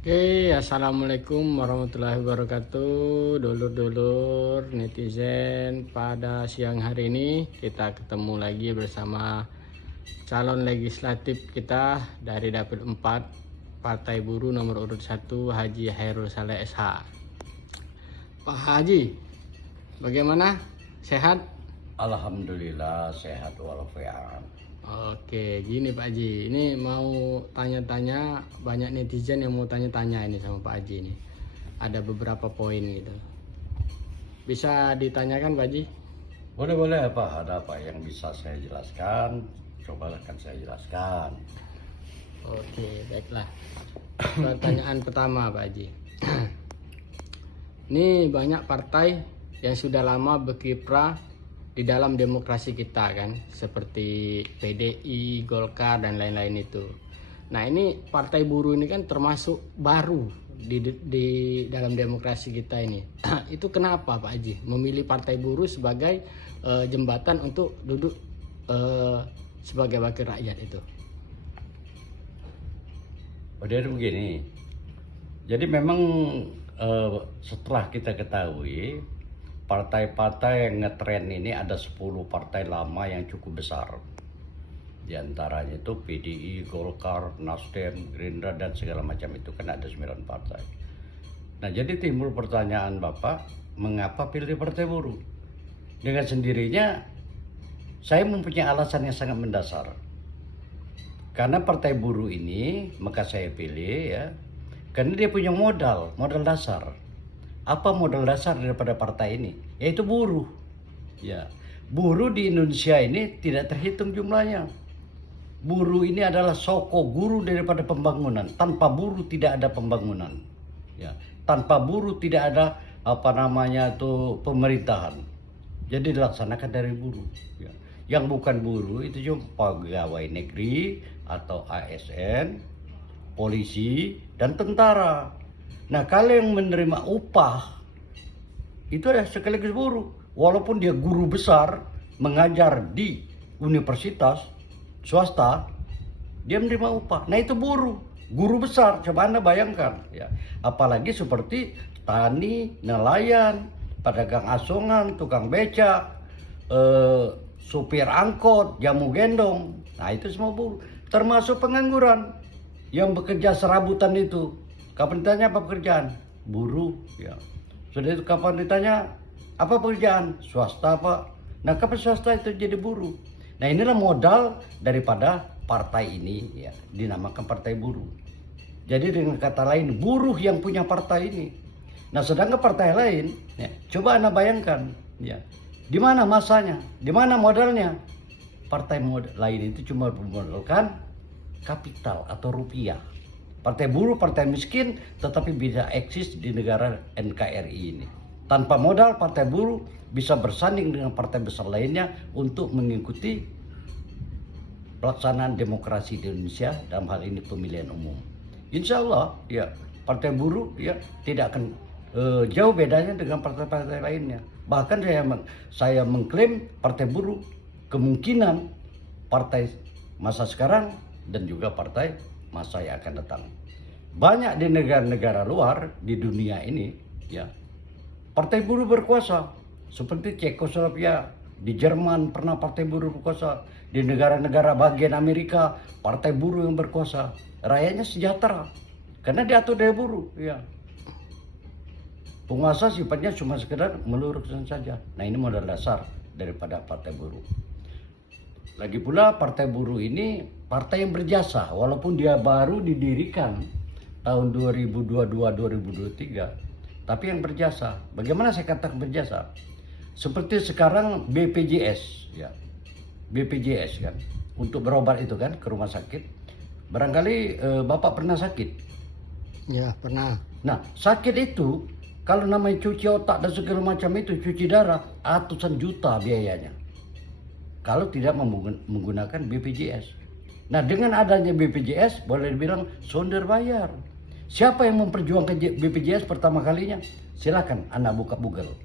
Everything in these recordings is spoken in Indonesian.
Oke, assalamualaikum warahmatullahi wabarakatuh, dulur-dulur netizen. Pada siang hari ini kita ketemu lagi bersama calon legislatif kita dari Dapil 4 Partai Buruh nomor urut 1 Haji Hairul Saleh SH. Pak Haji, bagaimana? Sehat? Alhamdulillah sehat walafiat. Oke, gini Pak Haji, ini mau tanya-tanya, banyak netizen yang mau tanya-tanya ini sama Pak Haji ini. Ada beberapa poin gitu. Bisa ditanyakan Pak Haji? Boleh apa? Ada apa yang bisa saya jelaskan? Cobalah kan saya jelaskan. Oke, baiklah. Pertanyaan pertama Pak Haji. Ini banyak partai yang sudah lama berkiprah di dalam demokrasi kita kan, seperti PDI, Golkar dan lain-lain itu. Nah, ini Partai Buruh ini kan termasuk baru di dalam demokrasi kita ini. Itu kenapa Pak Haji memilih Partai Buruh sebagai jembatan untuk duduk sebagai wakil rakyat itu? Jadi begini. Jadi memang setelah kita ketahui partai-partai yang ngetren ini ada 10 partai lama yang cukup besar. Di antaranya itu PDI, Golkar, Nasdem, Gerindra dan segala macam itu kan ada 9 partai. Nah, jadi timbul pertanyaan Bapak, mengapa pilih Partai Buruh? Dengan sendirinya saya mempunyai alasan yang sangat mendasar. Karena Partai Buruh ini maka saya pilih ya. Karena dia punya modal dasar. Apa modal dasar daripada partai ini? Yaitu buruh. Ya, buruh di Indonesia ini tidak terhitung jumlahnya. Buruh ini adalah soko guru daripada pembangunan. Tanpa buruh tidak ada pembangunan. Ya, tanpa buruh tidak ada pemerintahan. Jadi dilaksanakan dari buruh. Ya. Yang bukan buruh itu cuma pegawai negeri atau ASN, polisi dan tentara. Nah, kalau yang menerima upah itu adalah sekaligus buruh. Walaupun dia guru besar mengajar di universitas swasta, dia menerima upah. Nah, itu buruh, guru besar. Coba Anda bayangkan ya. Apalagi seperti tani, nelayan, pedagang asongan, tukang becak, supir angkot, jamu gendong. Nah, itu semua buruh. Termasuk pengangguran yang bekerja serabutan itu. Kapan ditanya apa pekerjaan? Buruh. Ya. Sudah itu kapan ditanya apa pekerjaan? Swasta Pak. Nah, kapan swasta itu jadi buruh? Nah, inilah modal daripada partai ini ya, dinamakan Partai Buruh. Jadi dengan kata lain buruh yang punya partai ini. Nah, sedangkan partai lain ya, coba Anda bayangkan ya, di mana masanya? Di mana modalnya? Partai lain itu cuma bermodalkan kapital atau rupiah. Partai buruh, partai miskin, tetapi bisa eksis di negara NKRI ini. Tanpa modal, partai buruh bisa bersanding dengan partai besar lainnya untuk mengikuti pelaksanaan demokrasi di Indonesia, dalam hal ini pemilihan umum. Insya Allah, ya partai buruh ya tidak akan jauh bedanya dengan partai-partai lainnya. Bahkan saya mengklaim partai buruh kemungkinan partai masa sekarang dan juga partai masa yang akan datang. Banyak di negara-negara luar di dunia ini ya, partai buruh berkuasa. Seperti Cekoslovakia, di Jerman pernah partai buruh berkuasa, di negara-negara bagian Amerika partai buruh yang berkuasa. Rakyatnya sejahtera karena diatur dari buruh ya. Penguasa sifatnya cuma sekedar meluruskan saja. Nah, ini modal dasar daripada partai buruh. Lagi pula partai buruh ini partai yang berjasa, walaupun dia baru didirikan tahun 2022-2023, tapi yang berjasa. Bagaimana saya katakan berjasa? Seperti sekarang BPJS ya. BPJS kan untuk berobat itu kan ke rumah sakit. Barangkali Bapak pernah sakit? Ya, pernah. Nah, sakit itu kalau namanya cuci otak dan segala macam itu, cuci darah, ratusan juta biayanya. Kalau tidak menggunakan BPJS. Nah, dengan adanya BPJS boleh dibilang sonder bayar. Siapa yang memperjuangkan BPJS pertama kalinya? Silakan Anda buka Google.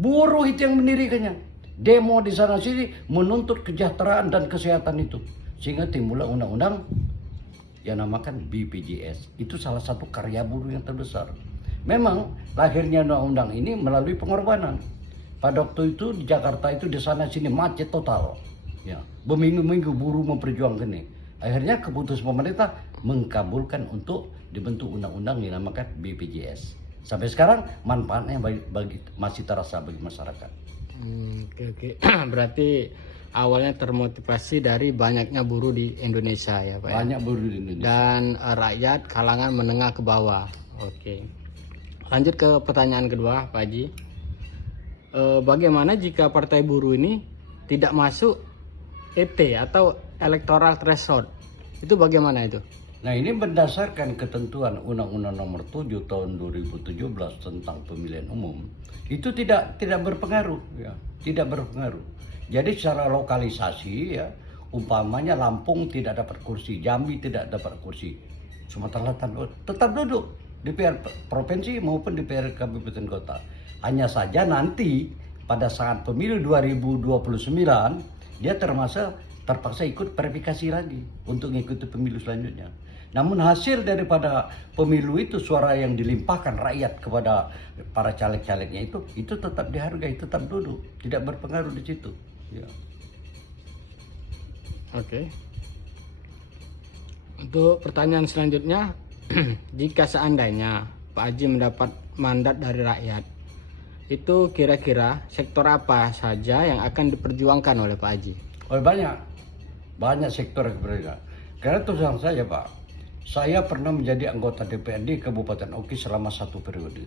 Buruh itu yang mendirikannya. Demo di sana sini menuntut kesejahteraan dan kesehatan itu. Sehingga timbullah undang-undang yang namakan BPJS. Itu salah satu karya buruh yang terbesar. Memang lahirnya undang-undang ini melalui pengorbanan. Pada waktu itu di Jakarta itu di sana sini macet total. Ya, berminggu-minggu buruh memperjuangkan ini. Akhirnya keputusan pemerintah mengkabulkan untuk dibentuk undang-undang yang dinamakan BPJS. Sampai sekarang manfaatnya masih terasa bagi masyarakat. Oke. Berarti awalnya termotivasi dari banyaknya buruh di Indonesia ya Pak ya? Banyak buruh di Indonesia. Dan rakyat kalangan menengah ke bawah. Oke. Lanjut ke pertanyaan kedua Pak Haji. Bagaimana jika partai buruh ini tidak masuk ET atau electoral threshold? Itu bagaimana itu? Nah, ini berdasarkan ketentuan Undang-Undang Nomor 7 Tahun 2017 tentang pemilihan umum. Itu tidak berpengaruh ya, tidak berpengaruh. Jadi secara lokalisasi ya, umpamanya Lampung tidak dapat kursi, Jambi tidak dapat kursi, Sumatera Selatan tetap duduk di DPR provinsi maupun di DPR kabupaten kota. Hanya saja nanti pada saat pemilu 2029 dia terpaksa ikut verifikasi lagi untuk mengikuti pemilu selanjutnya. Namun hasil daripada pemilu itu, suara yang dilimpahkan rakyat kepada para caleg-calegnya itu tetap dihargai, tetap duduk, tidak berpengaruh di situ. Ya. Oke. Untuk pertanyaan selanjutnya, jika seandainya Pak Haji mendapat mandat dari rakyat, itu kira-kira sektor apa saja yang akan diperjuangkan oleh Pak Haji? Oh, banyak sektor yang berbeda. Karena terus terang saja Pak, saya pernah menjadi anggota DPRD Kabupaten Oki selama 1 periode.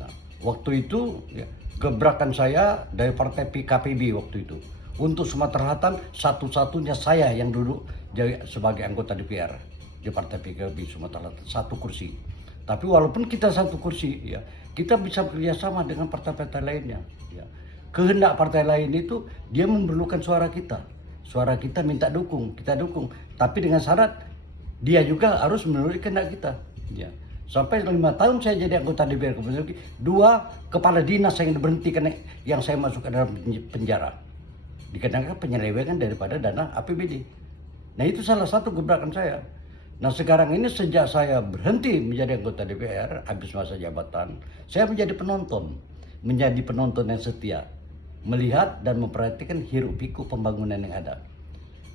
Nah, waktu itu ya, gebrakan saya dari partai PKPB waktu itu. Untuk Sumatera Selatan satu-satunya saya yang duduk sebagai anggota DPR di partai PKB Sumatera Selatan, 1 kursi. Tapi walaupun kita 1 kursi, ya kita bisa bekerja sama dengan partai-partai lainnya. Ya. Kehendak partai lain itu dia memerlukan suara kita. Suara kita minta dukung, kita dukung. Tapi dengan syarat dia juga harus menuruti kehendak kita. Ya. Sampai 5 tahun saya jadi anggota DPR Kabupaten Oki, 2 kepala dinas yang diberhentikan yang saya masuk ke dalam penjara. Dikarenakan penyelewengan daripada dana APBD. Nah itu salah satu gebrakan saya. Nah sekarang ini sejak saya berhenti menjadi anggota DPR, habis masa jabatan, saya menjadi penonton yang setia, melihat dan memperhatikan hiruk pikuk pembangunan yang ada.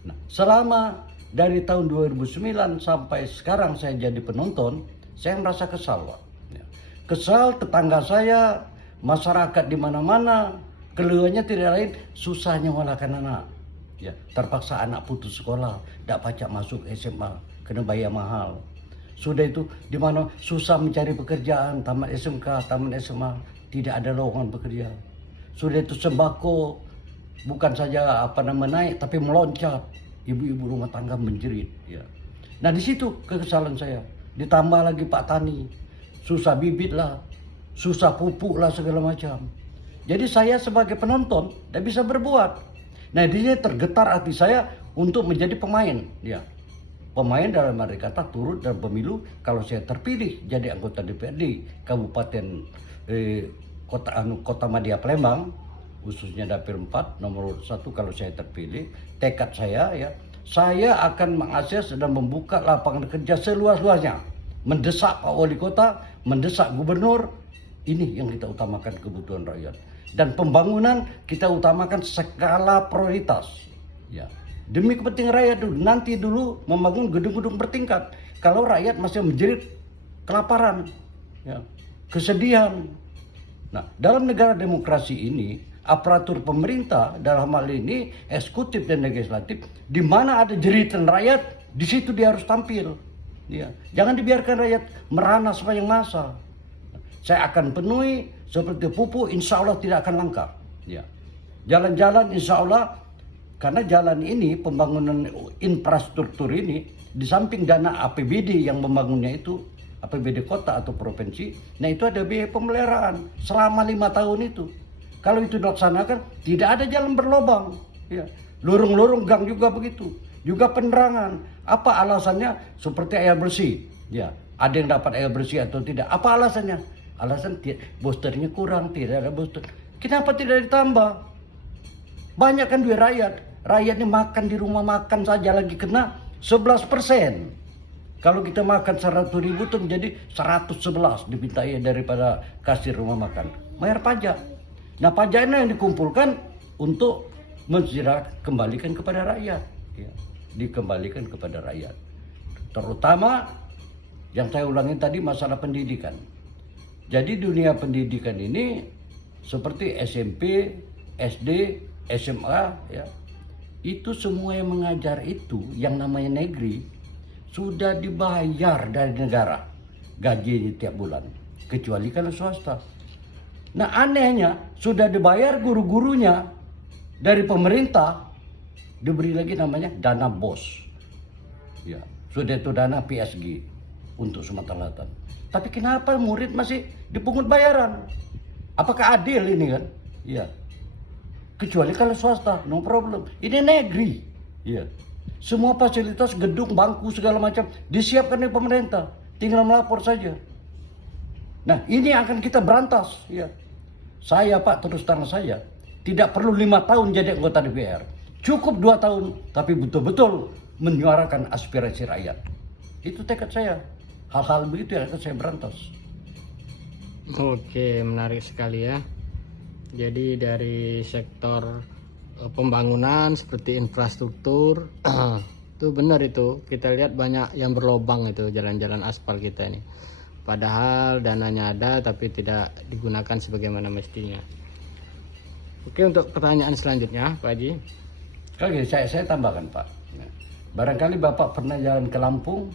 Nah selama dari tahun 2009 sampai sekarang saya jadi penonton, saya merasa kesal, Pak. Ya. Kesal tetangga saya, masyarakat di mana-mana, keluhannya tidak lain susahnya mengalahkan anak. Ya, terpaksa anak putus sekolah, tidak pacak masuk SMA, kena bayar mahal. Sudah itu di mana susah mencari pekerjaan, tamat SMK, tamat SMA, tidak ada lowongan bekerja. Sudah itu sembako bukan saja naik tapi meloncat. Ibu-ibu rumah tangga menjerit. Ya. Nah di situ kekesalan saya. Ditambah lagi Pak Tani, susah bibit lah, susah pupuk lah segala macam. Jadi saya sebagai penonton tidak bisa berbuat. Nah di sini tergetar hati saya untuk menjadi pemain. Ya. Pemain dalam arti kata turut dalam pemilu kalau saya terpilih jadi anggota DPRD Kabupaten Kota Madia Palembang, khususnya dapil 4 nomor 1 kalau saya terpilih, tekad saya akan mengakses dan membuka lapangan kerja seluas-luasnya, mendesak Pak Wali Kota, mendesak Gubernur. Ini yang kita utamakan, kebutuhan rakyat, dan pembangunan kita utamakan skala prioritas ya, demi kepentingan rakyat dulu. Nanti dulu membangun gedung-gedung bertingkat kalau rakyat masih menjerit kelaparan ya, kesedihan. Nah dalam negara demokrasi ini, aparatur pemerintah dalam hal ini eksekutif dan legislatif, di mana ada jeritan rakyat, di situ dia harus tampil. Ya. Jangan dibiarkan rakyat merana sepanjang masa. Saya akan penuhi seperti pupuk, insya Allah tidak akan langka. Ya. Jalan-jalan insya Allah, karena jalan ini pembangunan infrastruktur ini di samping dana APBD yang membangunnya itu APBD kota atau provinsi, nah itu ada biaya pemeliharaan selama 5 tahun itu. Kalau itu dilaksanakan, tidak ada jalan berlobang. Ya. Lorong-lorong gang juga begitu. Juga penerangan. Apa alasannya? Seperti air bersih. Ya. Ada yang dapat air bersih atau tidak. Apa alasannya? Alasan boosternya kurang, tidak ada booster. Kenapa tidak ditambah? Banyak kan duit rakyat. Rakyatnya makan di rumah makan saja lagi kena 11%. Kalau kita makan 100.000 tuh menjadi 111 dipintai daripada kasir rumah makan. Bayar pajak. Nah pajaknya yang dikumpulkan untuk kembalikan kepada rakyat. Ya, dikembalikan kepada rakyat. Terutama yang saya ulangi tadi masalah pendidikan. Jadi dunia pendidikan ini seperti SMP, SD, SMA, ya, itu semua yang mengajar itu yang namanya negeri sudah dibayar dari negara gajinya tiap bulan, kecuali kalau swasta. Nah anehnya sudah dibayar guru-gurunya dari pemerintah, diberi lagi namanya dana BOS, ya, sudah itu dana PSG untuk Sumatera Selatan. Tapi kenapa murid masih dipungut bayaran? Apakah adil ini kan? Ya. Kecuali kalau swasta, no problem. Ini negeri. Ya. Semua fasilitas, gedung, bangku, segala macam disiapkan oleh pemerintah. Tinggal melapor saja. Nah, ini akan kita berantas. Ya. Saya Pak, terus terang saya, tidak perlu 5 tahun jadi anggota DPR. Cukup 2 tahun, tapi betul-betul menyuarakan aspirasi rakyat. Itu tekad saya. Hal-hal begitu yang akan saya berantas. Oke, menarik sekali ya. Jadi dari sektor pembangunan seperti infrastruktur itu benar itu. Kita lihat banyak yang berlobang itu jalan-jalan aspal kita ini. Padahal dananya ada tapi tidak digunakan sebagaimana mestinya. Oke, untuk pertanyaan selanjutnya Pak Haji. Oke, saya tambahkan Pak. Barangkali Bapak pernah jalan ke Lampung,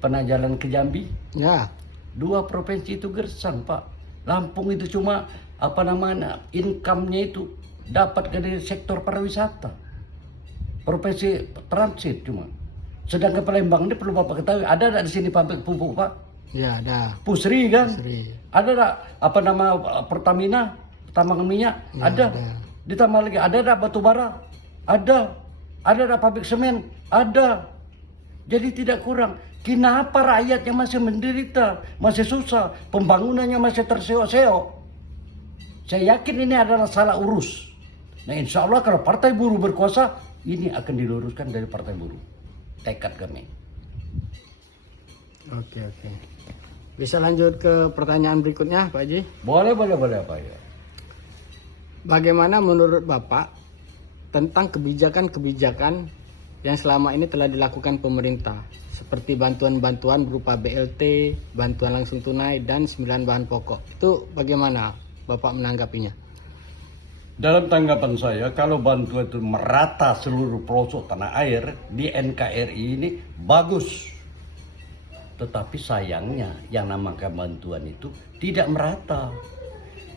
pernah jalan ke Jambi? Ya. 2 provinsi itu gersang Pak. Lampung itu cuma income-nya itu dapat dari sektor pariwisata. Provinsi transit cuma. Sedangkan Palembang ini perlu Bapak ketahui, ada di sini pabrik pupuk Pak? Ya, ada. Pusri kan? Pusri. Ada Pertamina, tambangan minyak? Ya, ada. ada. Ditambah lagi ada batu bara? Ada. Ada pabrik semen? Ada. Jadi tidak kurang. Kenapa rakyatnya masih menderita, masih susah, pembangunannya masih terseok-seok? Saya yakin ini adalah salah urus. Nah insya Allah kalau Partai Buruh berkuasa, ini akan diluruskan dari Partai Buruh. Tekad kami. Oke. Bisa lanjut ke pertanyaan berikutnya Pak Haji? Boleh Pak ya. Bagaimana menurut Bapak tentang kebijakan-kebijakan yang selama ini telah dilakukan pemerintah, seperti bantuan-bantuan berupa BLT, bantuan langsung tunai, dan 9 bahan pokok? Itu bagaimana Bapak menanggapinya? Dalam tanggapan saya, kalau bantuan itu merata seluruh pelosok tanah air di NKRI ini bagus. Tetapi sayangnya yang namakan bantuan itu tidak merata.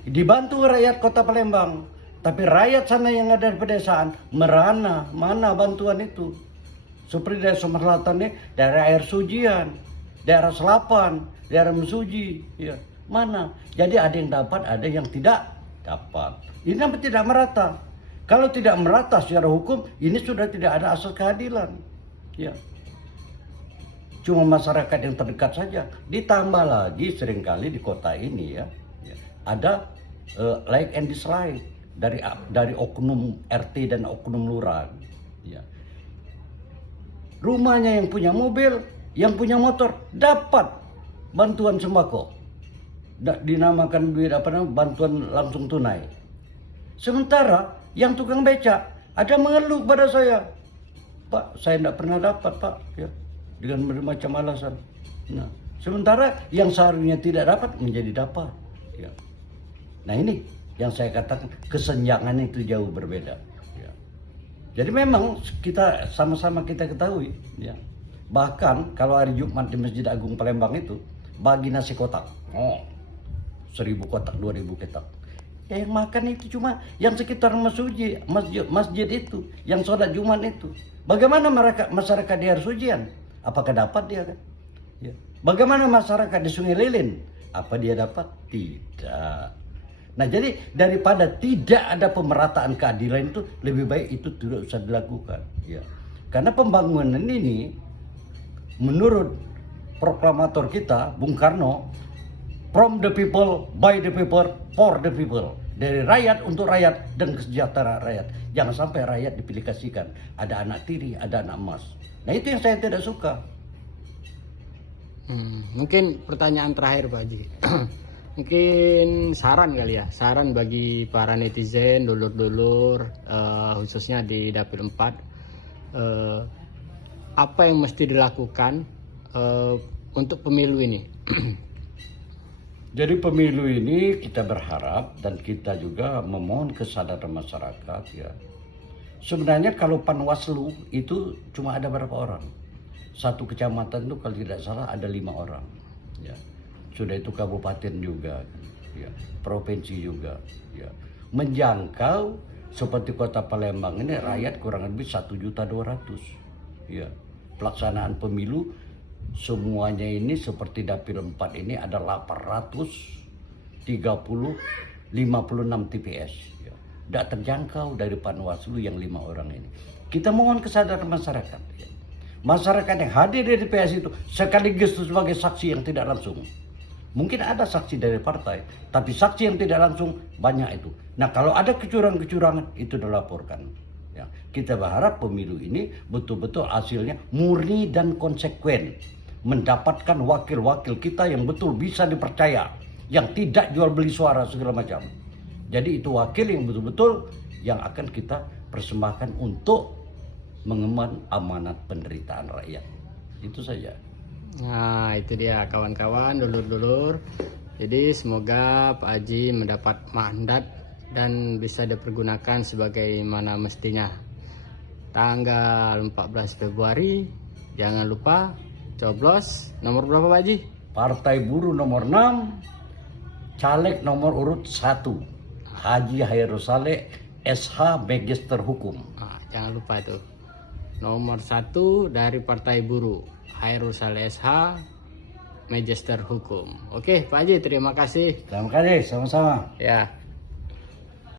Dibantu rakyat Kota Palembang, tapi rakyat sana yang ada di pedesaan merana, mana bantuan itu? Seperti daerah Sumatera Selatan nih, daerah air sujian, daerah Selapan, daerah Mesuji, ya mana? Jadi ada yang dapat, ada yang tidak dapat. Ini namanya tidak merata. Kalau tidak merata secara hukum, ini sudah tidak ada asas keadilan. Ya. Cuma masyarakat yang terdekat saja. Ditambah lagi seringkali di kota ini ya ada like and dislike dari oknum RT dan oknum lurah. Ya. Rumahnya yang punya mobil, yang punya motor dapat bantuan sembako. Dinamakan bantuan langsung tunai. Sementara yang tukang becak ada mengeluh pada saya, Pak, saya tidak pernah dapat Pak, ya, dengan bermacam alasan. Nah, sementara yang seharusnya tidak dapat menjadi dapat. Ya. Nah ini yang saya katakan kesenjangan itu jauh berbeda. Ya. Jadi memang kita sama-sama kita ketahui, ya. Bahkan kalau hari Jumat di Masjid Agung Palembang itu bagi nasi kotak, 1.000 kotak, 2.000 kotak. Ya, yang makan itu cuma yang sekitar masjid itu, yang sholat Jumat itu. Bagaimana masyarakat di Arsujian? Apakah dapat dia kan? Ya. Bagaimana masyarakat di Sungai Lilin? Apa dia dapat? Tidak. Nah jadi daripada tidak ada pemerataan keadilan itu lebih baik itu tidak usah dilakukan. Ya. Karena pembangunan ini menurut proklamator kita Bung Karno, from the people, by the people, for the people. Dari rakyat untuk rakyat dan kesejahteraan rakyat. Jangan sampai rakyat dipilih kasihkan. Ada anak tiri, ada anak emas. Nah itu yang saya tidak suka. Mungkin pertanyaan terakhir Pak Haji. Mungkin saran kali ya, saran bagi para netizen, dulur-dulur, khususnya di Dapil 4, apa yang mesti dilakukan untuk pemilu ini? Jadi pemilu ini kita berharap dan kita juga memohon kesadaran masyarakat ya. Sebenarnya kalau Panwaslu itu cuma ada berapa orang? Satu kecamatan itu kalau tidak salah ada 5 orang. Ya. Sudah itu kabupaten juga, ya. Provinsi juga. Ya. Menjangkau seperti kota Palembang ini rakyat kurang lebih 1.200.000. Ya. Pelaksanaan pemilu semuanya ini seperti Dapil 4 ini ada 856 TPS. Ya. Tidak terjangkau dari Panwaslu yang 5 orang ini. Kita mohon kesadaran masyarakat. Ya. Masyarakat yang hadir di TPS itu sekaligus sebagai saksi yang tidak langsung. Mungkin ada saksi dari partai, tapi saksi yang tidak langsung banyak itu. Nah kalau ada kecurangan-kecurangan itu dilaporkan. Ya. Kita berharap pemilu ini betul-betul hasilnya murni dan konsekuen. Mendapatkan wakil-wakil kita yang betul bisa dipercaya. Yang tidak jual beli suara segala macam. Jadi itu wakil yang betul-betul yang akan kita persembahkan untuk mengemban amanat penderitaan rakyat. Itu saja. Nah itu dia kawan-kawan, dulur-dulur. Jadi semoga Pak Haji mendapat mandat dan bisa dipergunakan sebagaimana mestinya. Tanggal 14 Februari jangan lupa coblos nomor berapa Pak Haji? Partai Buruh nomor 6, caleg nomor urut 1, Haji Hairul Saleh SH Magister Hukum. Nah, jangan lupa tuh. Nomor 1 dari Partai Buruh Hairul Saleh SH Magister Hukum. Oke Pak Haji, terima kasih. Terima kasih, sama-sama. Ya.